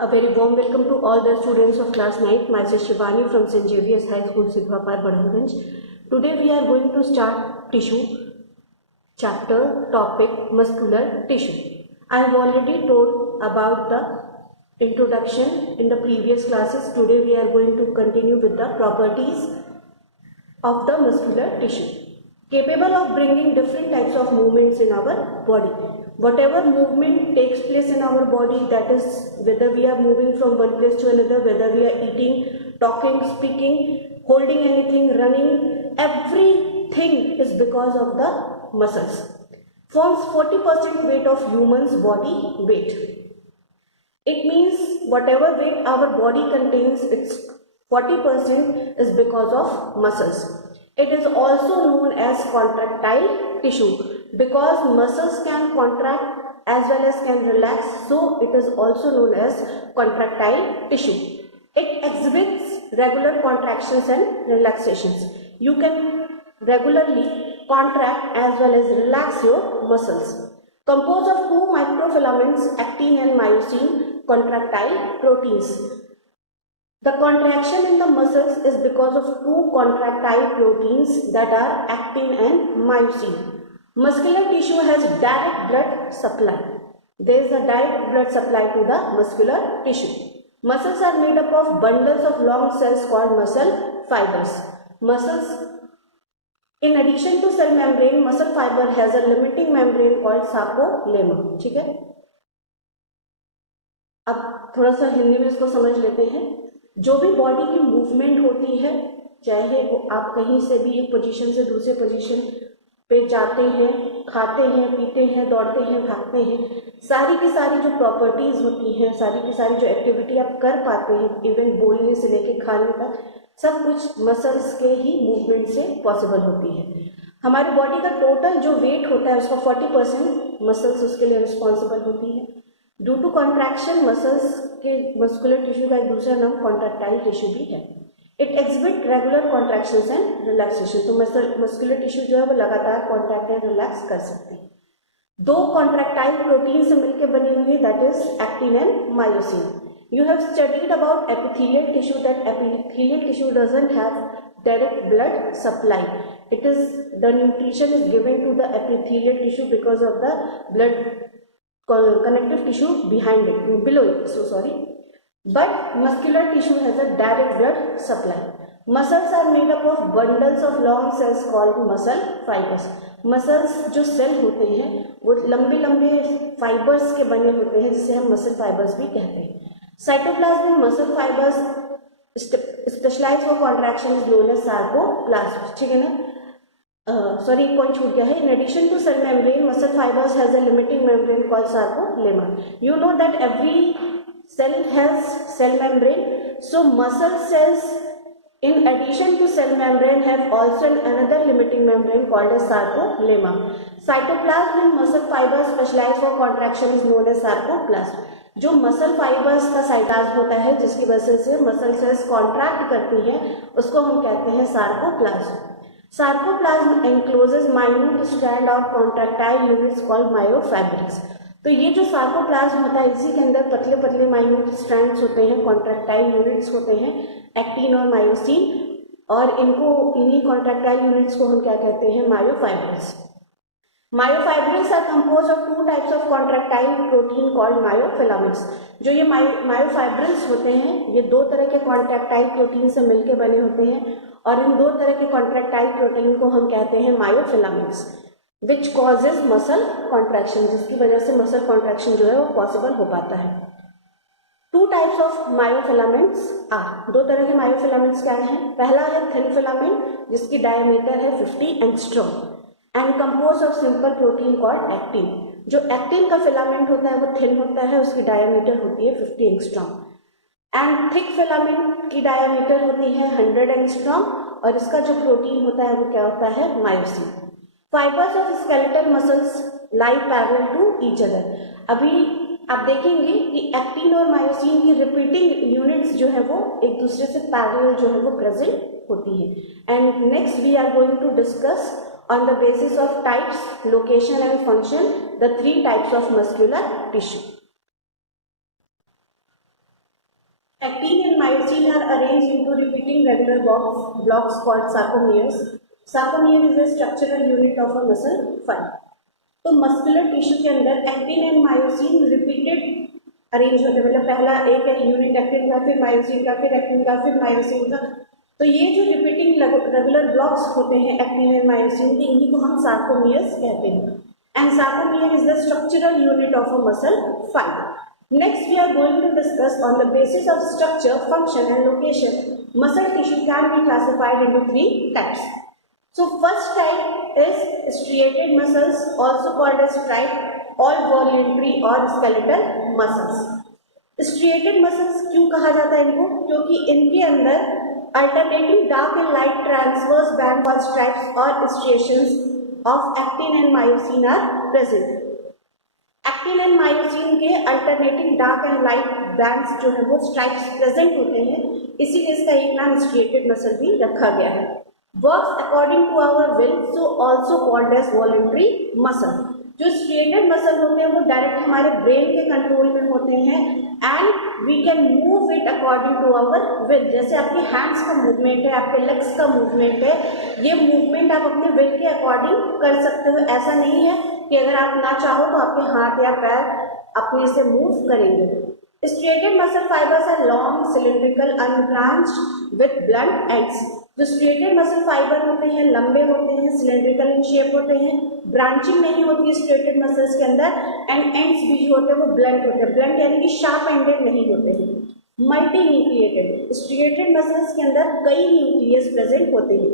A very warm welcome to all the students of class 9th. Myself Shivani from St. Xavier's High School, Sidhwapar, Badhanganj. Today we are going to start tissue chapter topic muscular tissue. I have already told about the introduction in the previous classes. Today we are going to continue with the properties of the muscular tissue. Capable of bringing different types of movements in our body. Whatever movement takes place in our body, that is whether we are moving from one place to another, whether we are eating, talking, speaking, holding anything, running, everything is because of the muscles. Forms 40% weight of human's body weight. It means whatever weight our body contains, its 40% is because of muscles. It is also known as contractile tissue because muscles can contract as well as can relax, so it is also known as contractile tissue. It exhibits regular contractions and relaxations. You can regularly contract as well as relax your muscles. Composed of two microfilaments, actin and myosin, contractile proteins. The contraction in the muscles is because of two contractile proteins that are actin and myosin. Muscular tissue has direct blood supply. There is a direct blood supply to the muscular tissue. Muscles are made up of bundles of long cells called muscle fibers. Muscles, in addition to cell membrane, muscle fiber has a limiting membrane called sarcolemma. ठीक है? अब थोड़ा सा हिंदी में इसको समझ लेते हैं. जो भी बॉडी की मूवमेंट होती है, चाहे वो आप कहीं से भी एक पोजीशन से दूसरे पोजीशन पे जाते हैं, खाते हैं, पीते हैं, दौड़ते हैं, भागते हैं, सारी की सारी जो प्रॉपर्टीज होती हैं, सारी की सारी जो एक्टिविटी आप कर पाते हैं, इवन बोलने से लेके खाने तक, सब कुछ मसल्स के ही मूवमेंट से पॉसिबल होती है. हमारी बॉडी का टोटल जो वेट होता है उसका 40% मसल्स उसके लिए रिस्पॉन्सिबल होती है. ड्यू टू कॉन्ट्रैक्शन मसल्स के मस्कुलर टिश्यू का एक दूसरा नाम कॉन्ट्रैक्टाइल टिश्यू भी है. It exhibit regular contractions and relaxation. तो मस्कुलर टिश्यू जो है वो लगातार कॉन्ट्रैक्ट एंड रिलैक्स कर सकते हैं. दो कॉन्ट्रैक्टाइल प्रोटीन से मिलकर बनी हुई है, that is actin and myosin. You have studied about epithelial tissue, that epithelial tissue doesn't have direct blood supply. It is, the nutrition is given to the epithelial tissue because of the blood connective tissue behind it, below it, so sorry. But muscular tissue has a direct blood supply. Muscles are made up of bundles of long cells called muscle fibers. Muscles जो cell होते हैं वो लंबे लंबे fibres के बने होते हैं, जिसे हम मसल फाइबर्स भी कहते हैं. साइटोप्लाज्म में muscle fibres specialise for contraction is known as sarcoplasm. ठीक है ना? सॉरी, एक पॉइंट छूट गया है. In addition to cell membrane, muscle fibres has a limiting membrane called sarcolemma. You know that every cell has cell membrane, so muscle cells in addition to cell membrane have also another limiting membrane called as sarcolemma. Cytoplasm in muscle fibers specialized for contraction is known as sarcoplasm. जो muscle fibres का cytoplasm होता है जिसकी वजह से muscle cells contract करती हैं, उसको हम कहते हैं sarcoplasm. Sarcoplasm encloses minute strand of contractile units called myofibrils. तो ये जो सार्कोप्लाज्म होता है, इसी के अंदर पतले पतले माइन्यूट स्ट्रैंड्स होते हैं, कॉन्ट्रैक्टाइल यूनिट्स होते हैं, एक्टिन और मायोसिन, और इन्हीं कॉन्ट्रैक्टाइल यूनिट्स को हम क्या कहते हैं? Myofibrils. Myofibrils are composed of two types of contractile protein called myofilaments. जो ये मायोफाइब्रिल्स होते हैं, ये दो तरह के कॉन्ट्रैक्टाइल प्रोटीन से मिलकर बने होते हैं, और इन दो तरह के कॉन्ट्रैक्टाइल प्रोटीन को हम कहते हैं myofilaments, which causes muscle contraction, जिसकी वजह से मसल कॉन्ट्रैक्शन जो है वो पॉसिबल हो पाता है. Two types of myofilaments are. दो तरह के मायोफिलामेंट्स क्या हैं? पहला है थिन फिलामेंट जिसकी डायमीटर है 50 angstrom and compose of simple protein called actin. जो एक्टिन का फिलामेंट होता है वो थिन होता है, उसकी डायमीटर होती है 50 एंगस्ट्रॉम. एंड थिक फिलामेंट की डायमीटर होती है 100 एंगस्ट्रॉम, और इसका जो प्रोटीन होता है वो क्या होता है? Myosin. Fibres of skeletal muscles lie parallel to each other. अभी आप देखेंगे कि एक्टिन और मायोसिन की रिपीटिंग यूनिट्स जो है वो एक दूसरे से पैरेलल जो है वो प्रेजेंट होती है. And next we are going to discuss on the basis of types, location and function the 3 types of muscular tissue. Actin and myosin are arranged into repeating regular blocks called sarcomeres. Sarcomere is a structural unit of a muscle fiber. तो muscular tissue के अंदर actin and myosin repeated arrange होते हैं, मतलब पहला एक unit actin का, फिर मायोसिन का, फिर एक्टिन का, फिर मायोसिन का। तो ये जो रिपीटिंग रेगुलर ब्लॉक्स होते हैं एक्टिन एंड मायोसिन के, इन्हीं को हम सार्कोमियर्स कहते हैं। And sarcomere is the structural unit of a muscle fibre. Next, we are going to discuss on the basis of structure, function and location, muscle tissue can be classified into 3 types. So, first type is striated muscles, also called as stripe, all voluntary or skeletal muscles. Striated muscles क्यों कहा जाता है इनको? क्योंकि इनके अंदर alternating dark and light transverse band called stripes or striations of actin and myosin are present. Actin and myosin के alternating dark and light bands जो है वो स्ट्राइप्स प्रेजेंट होते हैं, इसीलिए इसका एक नाम स्ट्रिएटेड मसल भी रखा गया है। Works according to our will, so also called as voluntary muscle. जो स्ट्रिएटेड मसल होते हैं वो डायरेक्ट हमारे ब्रेन के कंट्रोल में होते हैं and we can move it according to our will. जैसे आपके हैंड्स का मूवमेंट है, आपके लेग्स का मूवमेंट है, ये मूवमेंट आप अपने विल के अकॉर्डिंग कर सकते हो। ऐसा नहीं है कि अगर आप ना चाहो तो आपके हाथ या पैर अपने से मूव करेंगे। Striated muscle fibres are long, cylindrical, unbranched with blunt ends. जो स्ट्रिएटेड मसल फाइबर होते हैं लंबे होते हैं, सिलिंड्रिकल इन शेप होते हैं, ब्रांचिंग नहीं होती है स्ट्रिएटेड मसल्स के अंदर, एंड एंड्स भी जो होते हैं वो ब्लंट होते हैं। ब्लंट यानी कि शार्प एंडेड नहीं होते हैं। मल्टी न्यूक्लिएटेड, स्ट्रिएटेड मसल्स के अंदर कई न्यूक्लियस प्रेजेंट होते हैं।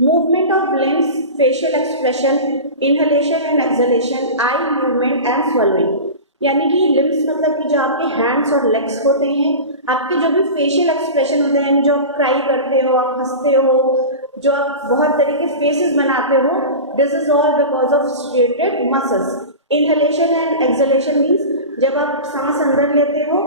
Movement of limbs, facial expression, inhalation and exhalation, eye movement and swallowing, यानी कि लिम्स मतलब कि जो आपके हैंड्स और लेग्स होते हैं, आपके जो भी फेशियल एक्सप्रेशन होते हैं, जो आप क्राई करते हो, आप हंसते हो, जो आप बहुत तरह के फेसेस बनाते हो, this is all because of striated muscles. Inhalation and exhalation means जब आप सांस अंदर लेते हो,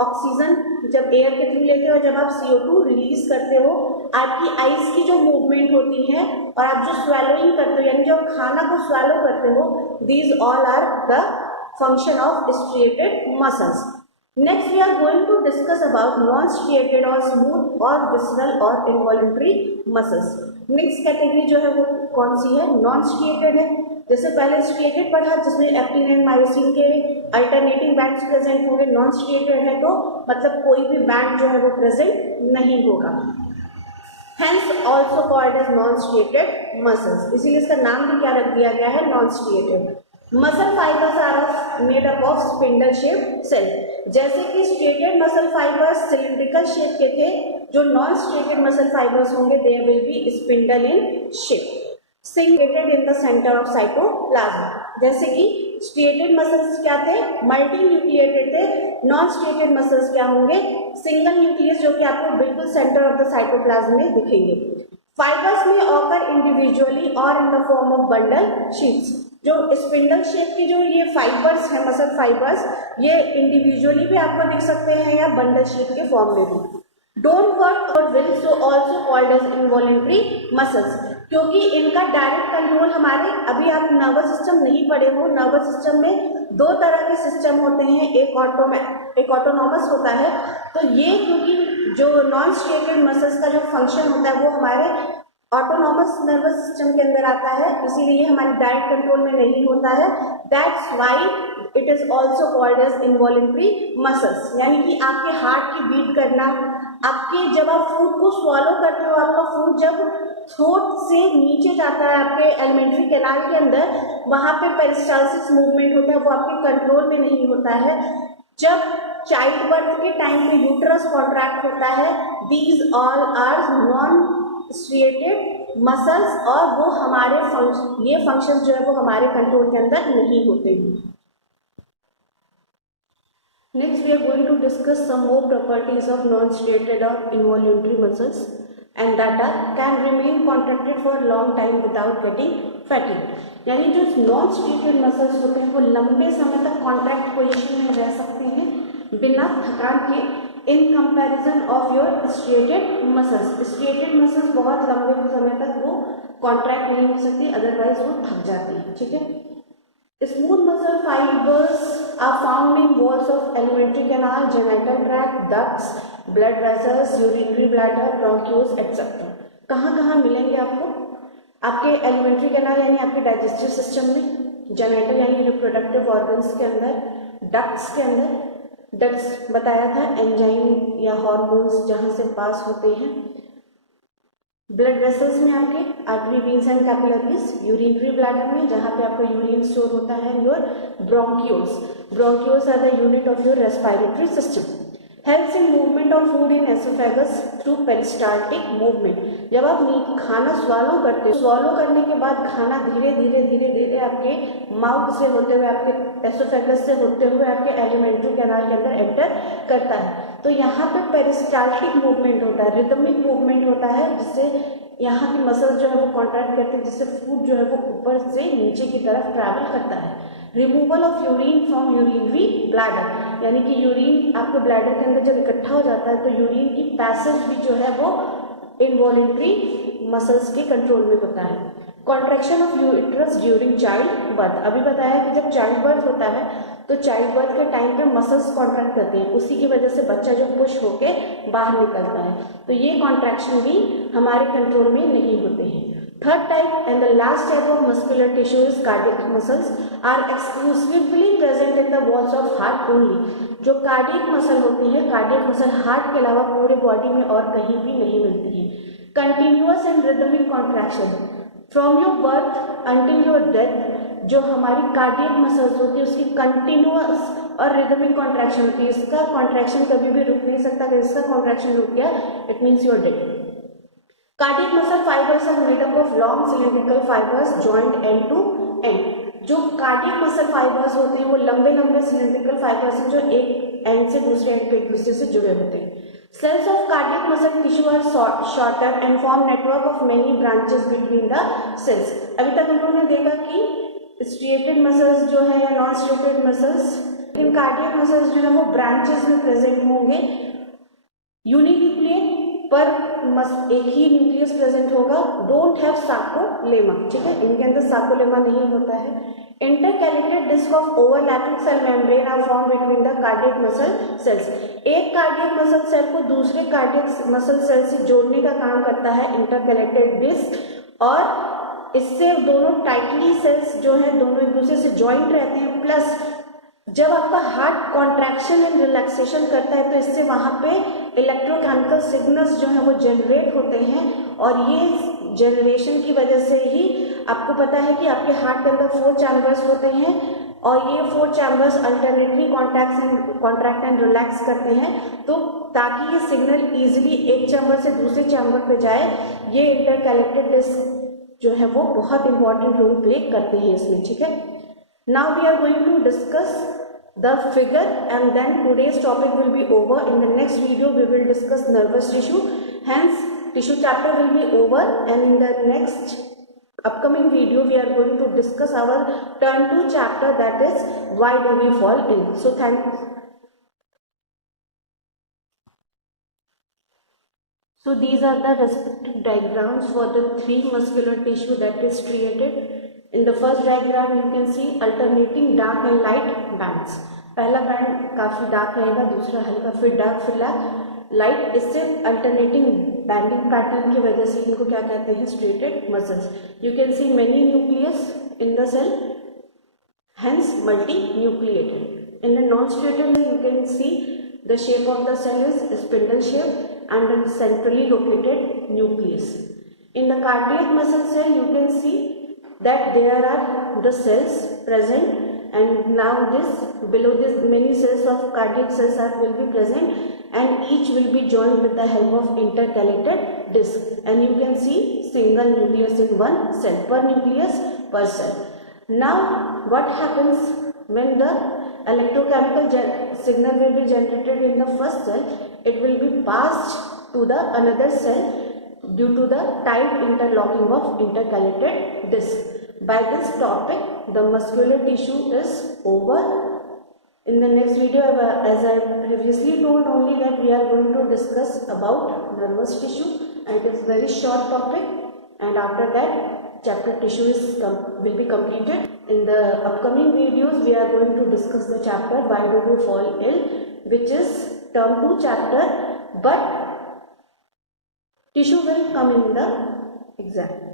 ऑक्सीजन जब एयर के थ्रू लेते हो, जब आप CO2 रिलीज करते हो, आपकी आइज की जो मूवमेंट होती है और आप जो स्वेलोइंग करते हो यानी जो खाना को स्वेलो करते हो, these all are the function of striated muscles. Next we are going to discuss about non-striated or smooth or visceral or involuntary muscles. Next category जो है वो कौन सी है? नॉन स्ट्रिएटेड है। जैसे पहले स्ट्रिएटेड पढ़ा जिसमें एक्टिन एंड मायोसिन के अल्टरनेटिंग बैंड्स प्रेजेंट होंगे। नॉन स्ट्रिएटेड है तो मतलब कोई भी बैंड जो है वो प्रेजेंट नहीं होगा। Hence also called as non-striated muscles, इसीलिए इसका नाम भी क्या रख दिया गया है? non-striated। Muscle fibres are made up of spindle shape cell. जैसे कि striated muscle fibres cylindrical shape के थे, जो नॉन स्ट्रिएटेड मसल फाइबर्स होंगे they will be spindle in shape, singulated in the centre of cytoplasm. जैसे कि striated muscles क्या थे? मल्टी न्यूक्लिएटेड थे। नॉन स्ट्रिएटेड मसल्स क्या होंगे? सिंगल न्यूक्लियस, जो कि आपको बिल्कुल सेंटर ऑफ द साइटोप्लाज्म में दिखेंगे। फाइबर्स में ऑकर इंडिविजुअली और in the form of bundle sheets. जो स्पिंडल शेप की जो ये फाइबर्स हैं, मसल फाइबर्स, ये इंडिविजुअली भी आपको दिख सकते हैं या बंडल शीट के फॉर्म में भी। Don't work our will, so also called as involuntary muscles, क्योंकि इनका डायरेक्ट कंट्रोल हमारे, अभी आप नर्वस सिस्टम नहीं पढ़े हो, नर्वस सिस्टम में दो तरह के सिस्टम होते हैं, एक ऑटोनॉमस होता है। तो ये क्योंकि जो नॉन स्ट्रिएटेड मसल्स का जो फंक्शन होता है वो हमारे ऑटोनॉमस नर्वस सिस्टम के अंदर आता है, इसीलिए ये हमारे डायरेक्ट कंट्रोल में नहीं होता है। That's why it is also called as involuntary muscles, यानी कि आपके हार्ट की बीट करना, आपके जब आप फूड को स्वॉलो करते हो, आपका फूड जब थ्रोट से नीचे जाता है आपके एलिमेंट्री कैनाल के अंदर, वहाँ पे पेरिस्टाल्सिस मूवमेंट होता है, वो आपके कंट्रोल में नहीं होता है। जब चाइल्ड बर्थ के टाइम पे यूट्रस कॉन्ट्रैक्ट होता है, these all are non striated muscles, और वो हमारे ये फंक्शन जो है वो हमारे कंट्रोल के अंदर नहीं होते हैं। Next we are going to discuss some more properties of non striated और involuntary muscles and that are can remain contracted for long time without getting fatigue. यानी जो नॉन स्ट्रिएटेड मसल्स होते हैं वो लंबे समय तक कॉन्ट्रैक्ट पोजीशन में रह सकते हैं बिना थकान के, in comparison of your striated muscles. Striated muscles बहुत लंबे समय तक वो कॉन्ट्रैक्ट नहीं हो सकती, अदरवाइज वो थक जाती है। ठीक है, Smooth muscle fibers are found in walls of alimentary canal, genital tract, ducts, blood vessels, urinary bladder, bronchioles, etc. कहाँ कहाँ मिलेंगे आपको? आपके एलिमेंट्री कैनाल यानी आपके डाइजेस्टिव सिस्टम में, जेनेटल यानी रिप्रोडक्टिव ऑर्गन्स के अंदर, डक्ट्स के अंदर, डक्ट्स बताया था एंजाइम या हार्मोन्स जहाँ से पास होते हैं, ब्लड वेसल्स में आपके artery, veins and capillaries, urinary bladder में जहाँ पे आपका यूरिन स्टोर होता है, your bronchioles, bronchioles are the unit of your respiratory system, helps in movement of food in oesophagus through peristaltic movement. जब आप खाना स्वॉलो करते हो, स्वॉलो करने के बाद खाना धीरे धीरे धीरे धीरे आपके माउथ से होते हुए, आपके एसोफेगस से होते हुए आपके एलिमेंट्री कैनाल के अंदर एंटर करता है। तो यहाँ पे पेरिस्टाल्टिक मूवमेंट होता है, रिदमिक मूवमेंट होता है, जिससे यहाँ की मसल्स जो है वो कॉन्ट्रैक्ट करते हैं, जिससे फूड जो है वो ऊपर से नीचे की तरफ ट्रैवल करता है। Removal of urine from urinary bladder, यानी कि यूरिन आपके ब्लैडर के अंदर जब इकट्ठा हो जाता है तो यूरिन की पैसेज भी जो है वो इनवॉलेंट्री मसल्स के कंट्रोल में होता है। Contraction of uterus during child birth, अभी बताया कि जब चाइल्ड बर्थ होता है तो चाइल्ड बर्थ के टाइम पे मसल्स कॉन्ट्रैक्ट करते हैं, उसी की वजह से बच्चा जो पुश होके बाहर निकलता है, तो ये कॉन्ट्रैक्शन भी हमारे कंट्रोल में नहीं होते हैं। Third type and the last type of muscular tissue is cardiac muscles are exclusively present in the walls of heart only. जो कार्डियक मसल होती है, कार्डियक मसल हार्ट के अलावा पूरे बॉडी में और कहीं भी नहीं मिलती है। Continuous and rhythmic contraction from your birth until your death, जो हमारी कार्डियक मसल्स होती है उसकी कंटिन्यूअस और रिदमिक कॉन्ट्रैक्शन होती है। इसका कॉन्ट्रैक्शन कभी भी रुक नहीं सकता, अगर इसका कॉन्ट्रैक्शन रुक गया it means your dead. Cardiac muscle fibers are made up of long cylindrical fibers joined end to end. जो कार्डियक मसल फाइबर्स होते हैं वो लंबे लंबे सिलेंड्रिकल फाइबर्स हैं जो एक एंड से दूसरे एंड पे एक दूसरे से जुड़े होते हैं। Cells of cardiac muscle tissue are shorter and form network of many branches between the cells. अभी तक हम लोगों ने देखा कि स्ट्रिएटेड मसल्स जो है या नॉन स्ट्रिएटेड मसल्स, इन कार्डियक मसल्स जो है वो ब्रांचेस में प्रेजेंट होंगे, यूनिन्यूक्लिएट पर एक ही न्यूक्लियस प्रेजेंट होगा, डोंट हैव सार्कोलेमा, ठीक है, इनके अंदर सार्कोलेमा नहीं होता है। Intercalated disc of overlapping cell membrane are form between the cardiac muscle cells. एक कार्डियक मसल सेल को दूसरे कार्डियक मसल सेल से जोड़ने का काम करता है इंटरकैलेटेड डिस्क, और इससे दोनों टाइटली सेल्स जो है दोनों एक दूसरे से ज्वाइंट रहते हैं। प्लस जब आपका हार्ट कॉन्ट्रैक्शन एंड रिलैक्सेशन करता है तो इससे वहाँ पे इलेक्ट्रोकेमिकल सिग्नल्स जो हैं वो जनरेट होते हैं, और ये जनरेशन की वजह से ही आपको पता है कि आपके हार्ट के अंदर 4 चैम्बर्स होते हैं, और ये 4 chambers alternately contract and relax करते हैं, तो ताकि ये सिग्नल ईजिली एक चैम्बर से दूसरे चैम्बर पे जाए, ये इंटरकैलेटेड डिस्क जो है वो बहुत इंपॉर्टेंट रोल प्ले करते हैं इसमें, ठीक है। Now we are going to discuss the figure and then today's topic will be over. In the next video we will discuss nervous tissue, hence tissue chapter will be over, and in the next upcoming video we are going to discuss our turn to chapter, that is why do we fall ill. So So these are the respective diagrams for the 3 muscular tissue that is striated. In the first diagram you can see alternating dark and light bands. पहला band काफ़ी dark रहेगा, दूसरा हल्का, फिर dark, फिर light. इससे alternating bending pattern की वजह से इनको क्या कहते हैं, striated muscles. You can see many nucleus in the cell, hence multi nucleated. In the non-striated you can see the shape of the cell is spindle shape and a centrally located nucleus. In the cardiac muscle cell you can see that there are the cells present, and now below this many cells of cardiac cells will be present, and each will be joined with the help of intercalated disc, and you can see single nucleus in one cell, per nucleus per cell. Now what happens when the electrochemical signal will be generated in the first cell? It will be passed to the another cell due to the tight interlocking of intercalated disc. By this topic the muscular tissue is over. In the next video, as I previously told only, that we are going to discuss about nervous tissue, and it is very short topic, and after that chapter tissue will be completed. In the upcoming videos, we are going to discuss the chapter why do we fall ill, which is term 2 chapter, but tissue will come in the exam.